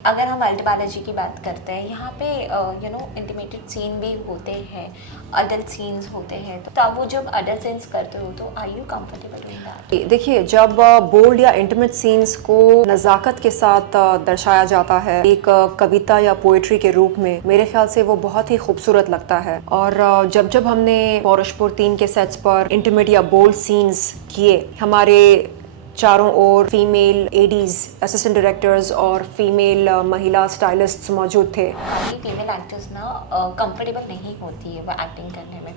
अगर हम अल्टबायोलॉजी की बात करते हैं, यहाँ पे इंटीमेटेड सीन भी होते हैं, अडल्ट सीन्स होते हैं, तो आप वो जब अडल्ट सीन्स करते हो तो are you comfortable doing that? देखिए, जब बोल्ड या इंटीमेट सीन्स को नज़ाकत के साथ दर्शाया जाता है एक कविता या पोएट्री के रूप में, मेरे ख्याल से वो बहुत ही खूबसूरत लगता है। और जब जब हमने पौरुषपुर 3 के सेट्स पर इंटीमेट या बोल्ड सीन्स किए, हमारे चारों ओर फीमेल एडीज, असिस्टेंट डायरेक्टर्स और फीमेल महिला स्टाइलिस्ट्स मौजूद थे। काफ़ी फीमेल एक्टर्स ना कंफर्टेबल नहीं होती है वो एक्टिंग करने में,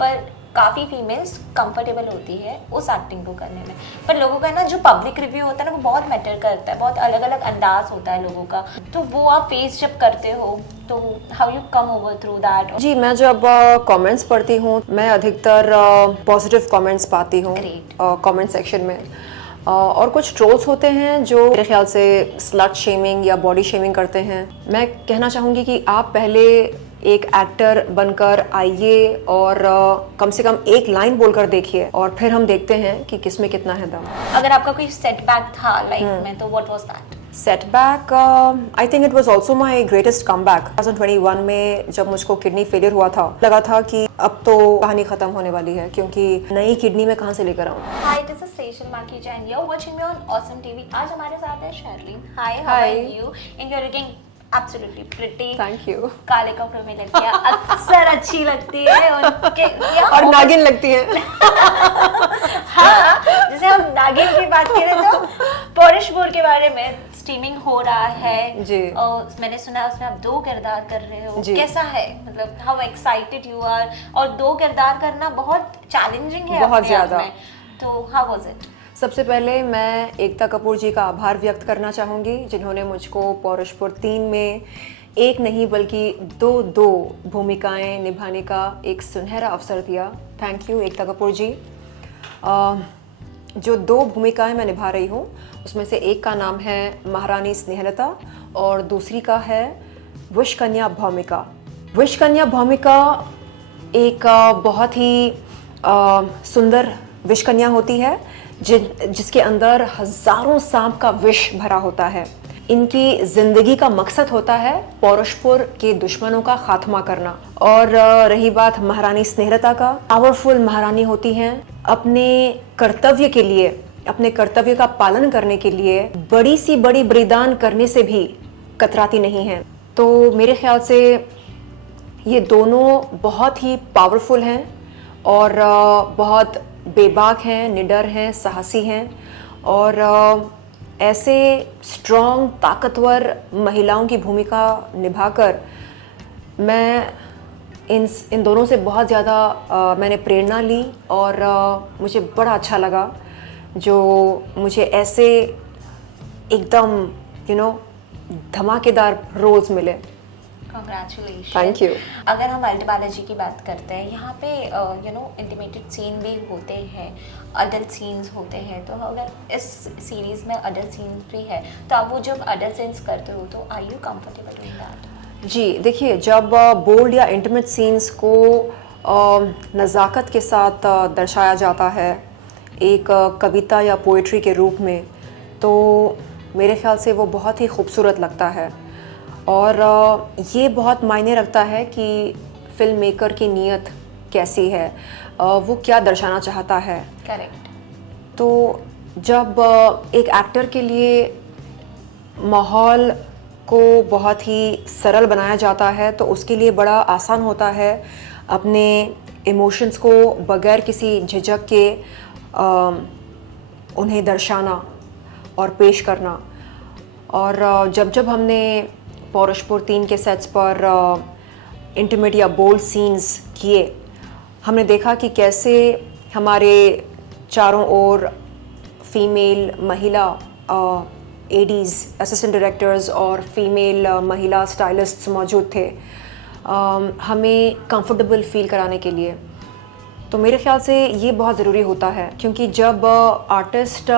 पर काफ़ी फीमेल्स कंफर्टेबल होती है उस एक्टिंग को करने में। पर लोगों का ना जो पब्लिक रिव्यू होता है ना, वो बहुत मैटर करता है, बहुत अलग अलग अंदाज होता है लोगों का। तो वो आप फेस जब करते हो तो how you come over through that? जी, मैं जब कमेंट्स पढ़ती हूँ, मैं अधिकतर पॉजिटिव कमेंट्स पाती हूँ कमेंट सेक्शन में। और कुछ ट्रोल्स होते हैं जो मेरे ख्याल से स्लट शेमिंग या बॉडी शेमिंग करते हैं। मैं कहना चाहूँगी कि आप पहले एक एक्टर बनकर आइए और कम से कम एक लाइन बोलकर देखिए, और फिर हम देखते हैं कि किसमें कितना है दम। अगर आपका कोई सेटबैक था लाइफ में तो what was that? Setback, I think it was also my greatest comeback. 2021 में जब मुझको किडनी फेलियर हुआ था, लगा था कि अब तो कहानी खत्म होने वाली है, क्योंकि नई किडनी में कहाँ से लेकर आऊँ। हाय, दिस इज सेशल Makhija and you are watching me on awesome TV. आज हमारे साथ है Sherlyn. Hi, how are you? And you are looking absolutely pretty. Thank you. काले कपड़ों में लड़कियां अक्सर अच्छी लगती है और नागिन लगती है। हाँ, जैसे हम नागिन की बात करें तो पौरुषपुर के बारे में स्ट्रीमिंग हो रहा है जी। और मैंने सुना है उसमें आप 2 किरदार कर रहे हो। जी। कैसा है, मतलब हाउ एक्साइटेड यू आर? और 2 किरदार करना बहुत चैलेंजिंग है बहुत अपने आप ज्यादा। में। तो हाउ वाज इट? सबसे पहले मैं एकता कपूर जी का आभार व्यक्त करना चाहूँगी, जिन्होंने मुझको पौरुषपुर 3 में एक नहीं बल्कि दो भूमिकाएं निभाने का एक सुनहरा अवसर दिया। थैंक यू एकता कपूर जी। जो 2 भूमिकाएं मैं निभा रही हूँ, उसमें से एक का नाम है महारानी स्नेहलता और दूसरी का है विषकन्या भौमिका। विषकन्या भौमिका एक बहुत ही सुंदर विषकन्या होती है, जिसके अंदर हजारों सांप का विष भरा होता है। इनकी जिंदगी का मकसद होता है पौरुषपुर के दुश्मनों का खात्मा करना। और रही बात महारानी स्नेहलता का, पावरफुल महारानी होती हैं, अपने कर्तव्य के लिए, अपने कर्तव्य का पालन करने के लिए बड़ी सी बड़ी बलिदान करने से भी कतराती नहीं हैं। तो मेरे ख्याल से ये दोनों बहुत ही पावरफुल हैं और बहुत बेबाक हैं, निडर हैं, साहसी हैं, और ऐसे स्ट्रॉन्ग ताकतवर महिलाओं की भूमिका निभाकर मैं इन दोनों से बहुत ज़्यादा मैंने प्रेरणा ली। और मुझे बड़ा अच्छा लगा जो मुझे ऐसे एकदम धमाकेदार रोल्स मिले। Congratulations. Thank you. अगर हम अल्टबायोलॉजी की बात करते हैं, यहाँ पे इंटीमेटेड सीन भी होते हैं, अडल्ट सीन्स होते हैं, तो अगर इस सीरीज में अडल्ट सीन्स भी है तो आप वो जब अडल्ट सीन्स करते हो तो are you comfortable doing that? जी, देखिए, जब बोल्ड या इंटीमेट सीन्स को नज़ाकत के साथ दर्शाया जाता है एक कविता या पोएट्री के रूप में, तो मेरे ख्याल से वो बहुत ही खूबसूरत लगता है। और ये बहुत मायने रखता है कि फिल्म मेकर की नीयत कैसी है, वो क्या दर्शाना चाहता है। करेक्ट। तो जब एक एक्टर के लिए माहौल को बहुत ही सरल बनाया जाता है, तो उसके लिए बड़ा आसान होता है अपने इमोशंस को बगैर किसी झिझक के उन्हें दर्शाना और पेश करना। और जब जब हमने पौरुषपुर 3 के सेट्स पर इंटीमेट या बोल्ड सीन्स किए, हमने देखा कि कैसे हमारे चारों ओर फीमेल महिला एडीज, असिस्टेंट डायरेक्टर्स और फीमेल महिला स्टाइलिस्ट्स मौजूद थे हमें कंफर्टेबल फील कराने के लिए। तो मेरे ख्याल से ये बहुत ज़रूरी होता है, क्योंकि जब आर्टिस्ट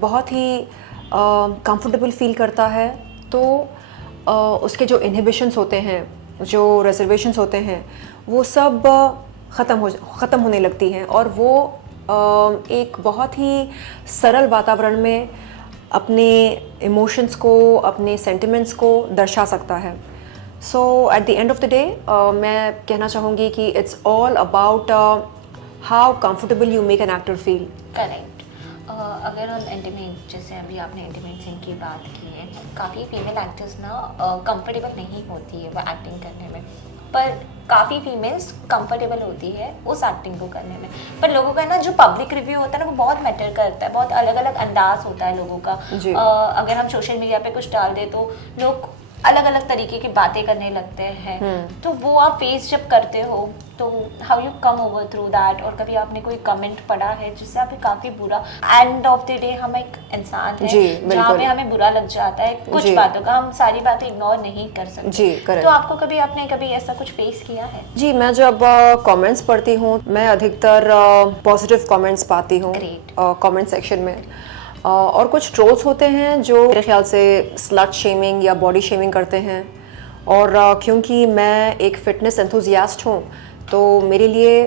बहुत ही कंफर्टेबल फील करता है तो उसके जो इनहिबिशंस होते हैं, जो रिजर्वेशंस होते हैं, वो सब ख़त्म होने लगती हैं और वो एक बहुत ही सरल वातावरण में अपने इमोशंस को, अपने सेंटिमेंट्स को दर्शा सकता है. So at the end of the day मैं कहना चाहूँगी कि it's all about how comfortable you make an actor feel. Correct. अगर हम इंटीमेट, जैसे अभी आपने इंटीमेट सीन की बात की है, काफ़ी फीमेल एक्टर्स ना कंफर्टेबल नहीं होती है वो एक्टिंग करने में, पर काफ़ी फीमेल्स कंफर्टेबल होती है उस एक्टिंग को करने में. पर लोगों का ना जो पब्लिक रिव्यू होता है ना वो बहुत मैटर करता है. बहुत अलग अलग अंदाज होता है लोगों का. अगर हम सोशल मीडिया पे कुछ डाल दे तो लोग अलग अलग तरीके की बातें करने लगते हैं. तो वो आप फेस जब करते हो तो how you come over through that. और कभी आपने कोई कमेंट पढ़ा है जिससे आपको काफ़ी बुरा, एंड ऑफ द डे हम एक इंसान हैं जहाँ पे हमें बुरा लग जाता है कुछ बातों का, हम सारी बातें इग्नोर नहीं कर सकते. जी, तो आपको कभी आपने कभी ऐसा कुछ फेस किया है? जी, मैं जब कमेंट्स पढ़ती हूँ मैं अधिकतर पॉजिटिव कमेंट्स पाती हूँ कमेंट सेक्शन में. और कुछ ट्रोल्स होते हैं जो मेरे ख्याल से स्लट शेमिंग या बॉडी शेमिंग करते हैं. और क्योंकि मैं एक फ़िटनेस एंथुजियास्ट हूँ तो मेरे लिए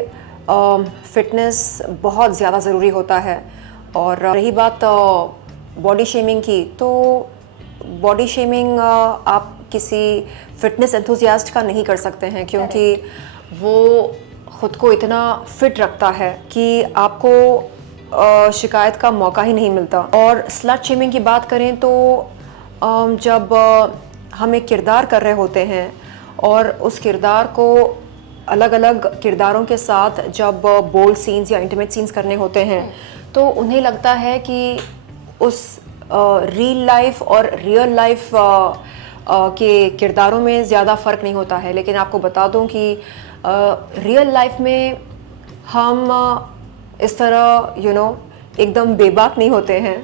फ़िटनेस बहुत ज़्यादा ज़रूरी होता है. और रही बात बॉडी शेमिंग की, तो बॉडी शेमिंग आप किसी फ़िटनेस एंथुजियास्ट का नहीं कर सकते हैं क्योंकि वो ख़ुद को इतना फिट रखता है कि आपको शिकायत का मौका ही नहीं मिलता. और स्लट शेमिंग की बात करें तो जब हम एक किरदार कर रहे होते हैं और उस किरदार को अलग अलग किरदारों के साथ जब बोल्ड सीन्स या इंटीमेट सीन्स करने होते हैं तो उन्हें लगता है कि उस रियल लाइफ और रियल लाइफ के किरदारों में ज़्यादा फ़र्क नहीं होता है. लेकिन आपको बता दूं कि रियल लाइफ में हम इस तरह एकदम बेबाक नहीं होते हैं.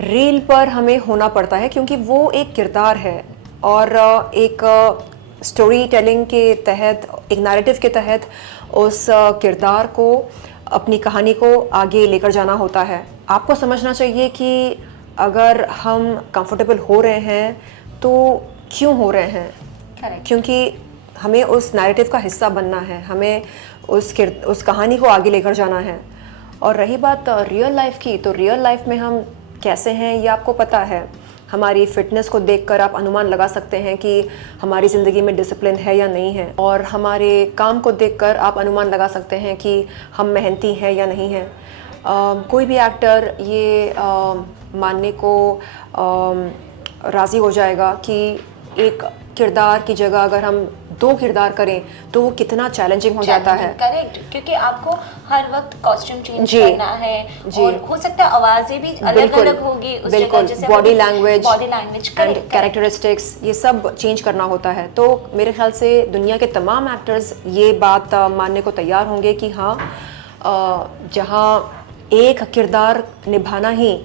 रील पर हमें होना पड़ता है क्योंकि वो एक किरदार है और एक स्टोरी टेलिंग के तहत, एक नैरेटिव के तहत उस किरदार को, अपनी कहानी को आगे लेकर जाना होता है. आपको समझना चाहिए कि अगर हम कंफर्टेबल हो रहे हैं तो क्यों हो रहे हैं. क्योंकि हमें उस नैरेटिव का हिस्सा बनना है, हमें उस कहानी को आगे लेकर जाना है. और रही बात रियल लाइफ की, तो रियल लाइफ में हम कैसे हैं ये आपको पता है. हमारी फ़िटनेस को देखकर आप अनुमान लगा सकते हैं कि हमारी ज़िंदगी में डिसिप्लिन है या नहीं है. और हमारे काम को देखकर आप अनुमान लगा सकते हैं कि हम मेहनती हैं या नहीं हैं. कोई भी एक्टर ये मानने को राज़ी हो जाएगा कि एक किरदार की जगह अगर हम 2 किरदार करें तो वो कितना चैलेंजिंग हो जाता है. करेक्ट. क्योंकि आपको हर वक्त कॉस्ट्यूम चेंज करना है और हो सकता है आवाज़ें भी अलग अलग होगी उस जगह, जैसे बॉडी लैंग्वेज, कैरेक्टरिस्टिक्स, ये सब चेंज करना होता है. तो मेरे ख्याल से दुनिया के तमाम एक्टर्स ये बात मानने को तैयार होंगे कि हाँ, जहाँ एक किरदार निभाना ही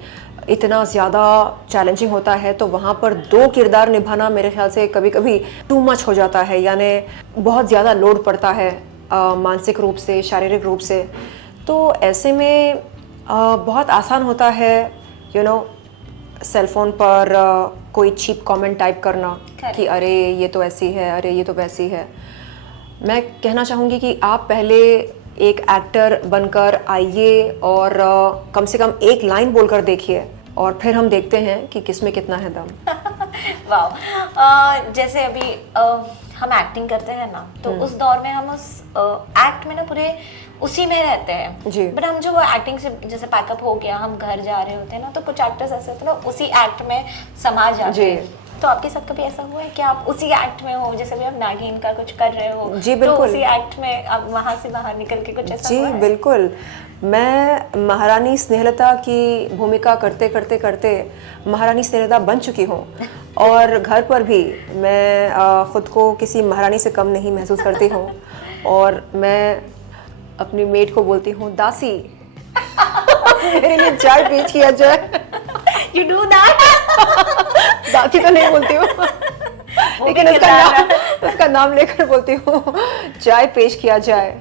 इतना ज़्यादा चैलेंजिंग होता है तो वहाँ पर 2 किरदार निभाना मेरे ख्याल से कभी कभी टू मच हो जाता है. यानी बहुत ज़्यादा लोड पड़ता है मानसिक रूप से, शारीरिक रूप से. तो ऐसे में बहुत आसान होता है सेलफोन पर कोई चीप कमेंट टाइप करना कि अरे ये तो ऐसी है, अरे ये तो वैसी है. मैं कहना चाहूँगी कि आप पहले एक एक्टर बनकर आइए और कम से कम एक लाइन बोलकर देखिए और फिर हम देखते हैं कि किसमें कितना है दम. वाह. जैसे अभी हम एक्टिंग करते हैं ना तो उस दौर में हम उस एक्ट में ना पूरे उसी में रहते हैं जी. बट हम जो वो एक्टिंग से जैसे पैकअप हो गया, हम घर जा रहे होते हैं ना, तो कुछ एक्टर्स ऐसे होते हैं ना उसी एक्ट में समा जाते हैं. तो आपके साथ कभी ऐसा हुआ है कि आप उसी एक्ट में हो, जैसे भी आप नागिन का कुछ कर रहे हो? जी बिल्कुल. तो उसी एक्ट में आप वहाँ से बाहर निकल के कुछ ऐसा हुआ है? जी बिल्कुल. मैं महारानी स्नेहलता की भूमिका करते करते करते महारानी स्नेहलता बन चुकी हूँ. और घर पर भी मैं ख़ुद को किसी महारानी से कम नहीं महसूस करती हूँ. और मैं अपनी मेड को बोलती हूँ, दासी मेरे लिए चाय पेश किया जाए. You do that? दासी तो नहीं बोलती हूँ लेकिन उसका नाम लेकर बोलती हूँ, चाय पेश किया जाए.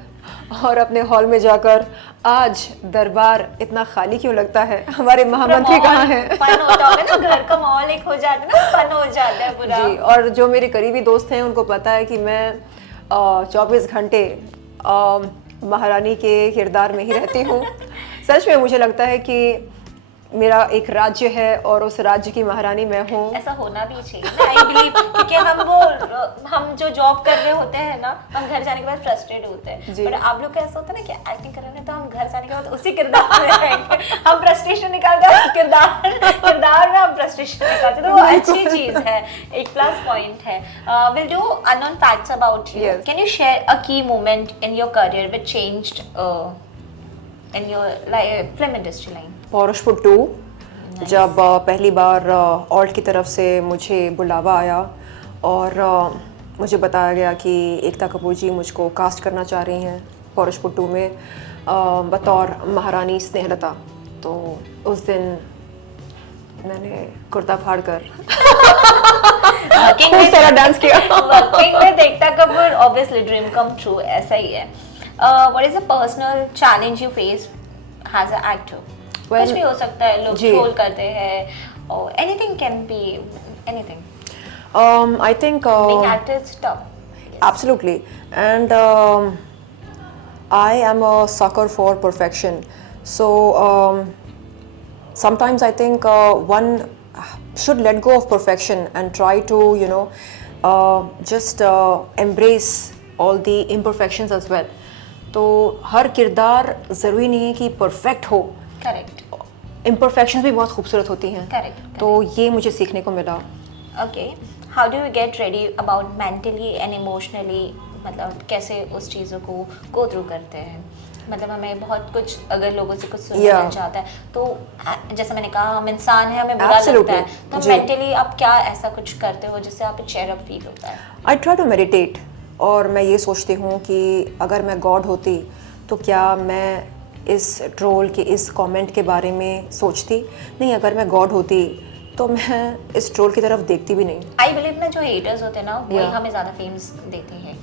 और अपने हॉल में जाकर, आज दरबार इतना खाली क्यों लगता है, हमारे महामंत्री कहाँ हैं? फन होता है ना, घर का माहौल एक हो जाता है ना, फन हो जाता है पूरा. जी. और जो मेरे करीबी दोस्त हैं उनको पता है कि मैं 24 घंटे महारानी के किरदार में ही रहती हूँ. सच में मुझे लगता है कि मेरा एक राज्य है और उस राज्य की महारानी मैं हूँ। ऐसा होना भी चाहिए ना, आई बिलीव, क्योंकि हम जो जॉब कर रहे होते हैं ना, हम घर जाने के बाद फ्रस्ट्रेट होते हैं, जी। पर आप लोग का ऐसा होता है ना कि एक्टिंग कर रहे हैं तो हम घर जाने के बाद उसी किरदार में रहेंगे, हम फ्रस्ट्रेशन निकालते हैं किरदार में हम फ्रस्ट्रेशन निकालते हैं, तो वो अच्छी चीज है, एक प्लस पॉइंट है। Will do unknown facts about you. Yes. Can you share a key moment in your career which changed in your film industry line? Paurashpur 2 जब पहली बार ऑल्ट की तरफ से मुझे बुलावा आया और मुझे बताया गया कि एकता कपूर जी मुझको कास्ट करना चाह रही हैं पौरुषपुर 2 में बतौर महारानी स्नेहलता, तो उस दिन मैंने कुर्ता फाड़ कर खूब सारा डांस किया। Working with Ekta Kapoor obviously dream come true, ऐसा ही है। What is the personal challenge you face as a actor? कुछ भी हो सकता है, लोग जी। ट्रोल करते हैं और anything can be anything. I think being actor is tough. absolutely, and I am a sucker for perfection. So sometimes I think one should let go of perfection and try to, you know, just embrace all the imperfections as well. तो हर किरदार ज़रूरी नहीं है कि perfect हो, correct imperfections भी बहुत खूबसूरत होती हैं। करेक्ट। तो ये मुझे सीखने को मिला। Okay, how do you get ready about mentally and emotionally, मतलब कैसे उस चीज़ों को गो थ्रू करते हैं? मतलब हमें बहुत कुछ, अगर लोगों से कुछ सुनना Yeah. चाहता है तो जैसे मैंने कहा, हम इंसान हैं, हमें बुरा Absolutely. लगता है, तो जी। मेंटली आप क्या ऐसा कुछ करते हो जिससे आप चेयर अप फील होता है? आई ट्राई टू मेडिटेट, और मैं ये सोचती हूँ कि अगर मैं गॉड होती तो क्या मैं इस ट्रोल के, इस कमेंट के बारे में सोचती? नहीं, अगर मैं गॉड होती तो मैं इस ट्रोल की तरफ देखती भी नहीं। आई बिलीव ना, जो हेटर्स होते हैं ना, वही Yeah. हमें ज़्यादा फेम्स देते हैं।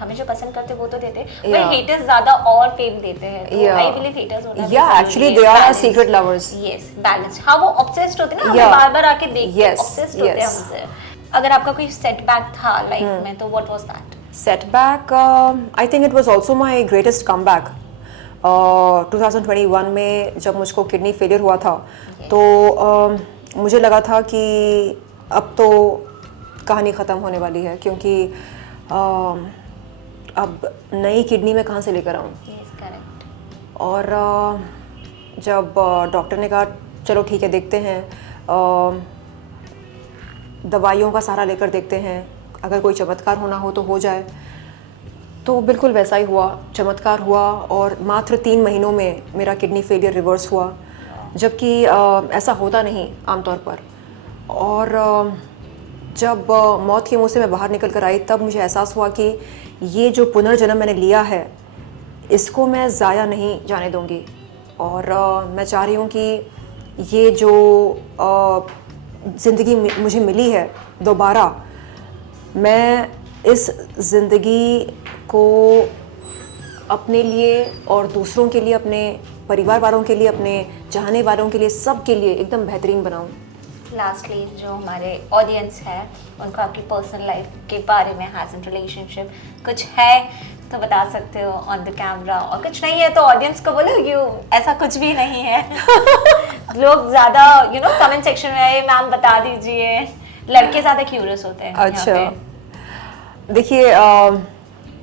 हमें जो पसंद करते हैं वो तो देते हैं, Yeah. वही हेटर्स ज़्यादा और फेम देते हैं। तो Yeah. आई बिलीव हेटर्स होना भी Yeah, ज़रूरी actually है, they are our balance. secret lovers. Yes, balance। हाँ, वो ऑब्सेस्ड होते हैं ना, हमें Yeah. बार-बार आके देखते हैं, Yes, ऑब्सेस्ड होते हैं yes. हमसे। अगर आपका कोई सेटबैक था लाइफ में, तो what was that? Setback, I think it was also my greatest comeback. 2021 में जब मुझको किडनी फेलियर हुआ था, तो मुझे लगा था कि अब तो कहानी ख़त्म होने वाली है, क्योंकि अब नई किडनी में कहाँ से लेकर आऊँ। Yes, correct. और जब डॉक्टर ने कहा चलो ठीक है, देखते हैं, दवाइयों का सहारा लेकर देखते हैं, अगर कोई चमत्कार होना हो तो हो जाए, तो बिल्कुल वैसा ही हुआ, चमत्कार हुआ और मात्र 3 महीनों में मेरा किडनी फेलियर रिवर्स हुआ, जबकि ऐसा होता नहीं आमतौर पर। और जब मौत के मुंह से मैं बाहर निकल कर आई, तब मुझे एहसास हुआ कि ये जो पुनर्जन्म मैंने लिया है, इसको मैं ज़ाया नहीं जाने दूंगी। और मैं चाह रही हूँ कि ये जो ज़िंदगी मुझे मिली है दोबारा, मैं इस ज़िंदगी को अपने लिए और दूसरों के लिए, अपने परिवार वालों के लिए, अपने चाहने वालों के लिए, सब के लिए एकदम बेहतरीन बनाऊं। लास्टली, जो हमारे ऑडियंस है, उनको आपकी पर्सनल लाइफ के बारे में, हैज इन रिलेशनशिप कुछ है तो बता सकते हो ऑन द कैमरा, और कुछ नहीं है तो ऑडियंस को बोलो यू ऐसा कुछ भी नहीं है। लोग ज़्यादा कमेंट सेक्शन में मैम बता दीजिए, लड़के ज़्यादा क्यूरियस होते हैं। अच्छा, देखिए,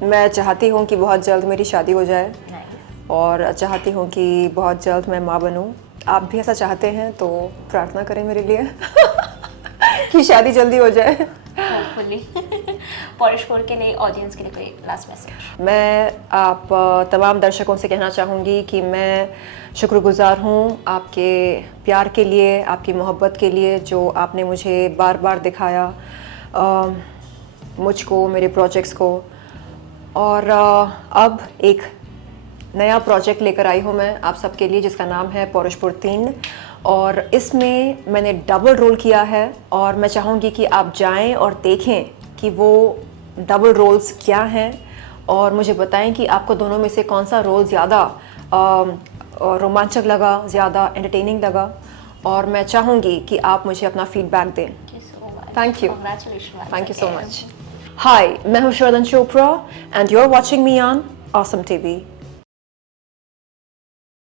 मैं चाहती हूँ कि बहुत जल्द मेरी शादी हो जाए, और चाहती हूँ कि बहुत जल्द मैं माँ बनूँ। आप भी ऐसा चाहते हैं तो प्रार्थना करें मेरे लिए कि शादी जल्दी हो जाए। होपफुली। पौरुषपुर के लिए, ऑडियंस के लिए कोई लास्ट मैसेज? मैं आप तमाम दर्शकों से कहना चाहूँगी कि मैं शुक्रगुज़ार हूँ आपके प्यार के लिए, आपकी मोहब्बत के लिए, जो आपने मुझे बार बार दिखाया, मुझको, मेरे प्रोजेक्ट्स को। और अब एक नया प्रोजेक्ट लेकर आई हूँ मैं आप सबके लिए, जिसका नाम है पौरुषपुर 3, और इसमें मैंने डबल रोल किया है, और मैं चाहूँगी कि आप जाएं और देखें कि वो डबल रोल्स क्या हैं, और मुझे बताएं कि आपको दोनों में से कौन सा रोल ज़्यादा रोमांचक लगा, ज़्यादा एंटरटेनिंग लगा, और मैं चाहूँगी कि आप मुझे अपना फीडबैक दें। Thank you, thank you so much. Hi, मैं हूँ श्रद्धन Chopra, and you are watching me on awesome TV.